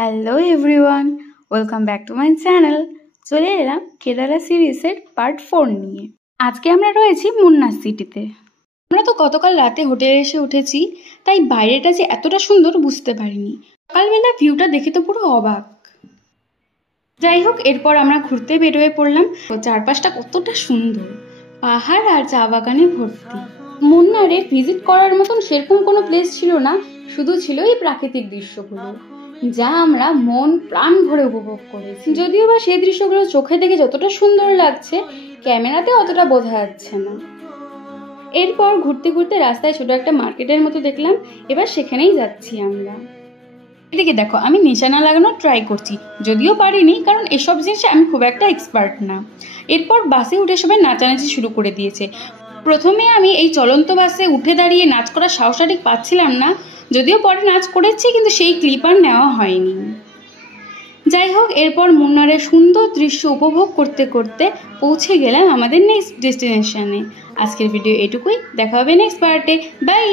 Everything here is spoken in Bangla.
Hello everyone, welcome back to my channel. চলে এলাম কেদারা সিরিজের পার্ট 4 নিয়ে। আজকে আমরা রয়েছি মুন্নার সিটিতে। আমরা তো গতকাল রাতে হোটেলে এসে উঠেছি, তাই বাইরেটা যে এতটা সুন্দর বুঝতে পারিনি। সকালবেলা ভিউটা দেখে তো পুরো অবাক। যাই হোক, এরপর আমরা ঘুরতে বেরোয় পড়লাম। চারপাশটা কতটা সুন্দর, পাহাড় আর চা বাগানে ভর্তি। মুন্নারে ভিজিট করার মতন সেরকম কোনো প্লেস ছিল না, শুধু ছিল এই প্রাকৃতিক দৃশ্যগুলো, যা আমরা মন প্রাণ ভরে উপভোগ করেছি। যদিও বা সেই দৃশ্যগুলো চোখে দেখে যতটা সুন্দর লাগছে, ক্যামেরাতে অতটা বোঝা যাচ্ছে না। এরপর ঘুরতে ঘুরতে রাস্তায় ছোট একটা মার্কেটের মতো দেখলাম, এবার সেখানেই যাচ্ছি আমরা। এদিকে দেখো, আমি নিশানা লাগানোর ট্রাই করছি, যদিও পারিনি, কারণ এসব জিনিসে আমি খুব একটা এক্সপার্ট না। এরপর বাসে উঠে সবাই নাচানাচি শুরু করে দিয়েছে। প্রথমে আমি এই চলন্ত বাসে উঠে দাঁড়িয়ে নাচ করার সাহসটা ঠিক পাচ্ছিলাম না, যদিও পরে নাচ করেছি, কিন্তু সেই ক্লিপ আর নেওয়া হয়নি। যাই হোক, এরপর মুন্নারের সুন্দর দৃশ্য উপভোগ করতে করতে পৌঁছে গেলাম আমাদের নেক্সট ডেস্টিনেশনে। আজকের ভিডিও এটুকুই, দেখা হবে নেক্সট পার্টে। বাই।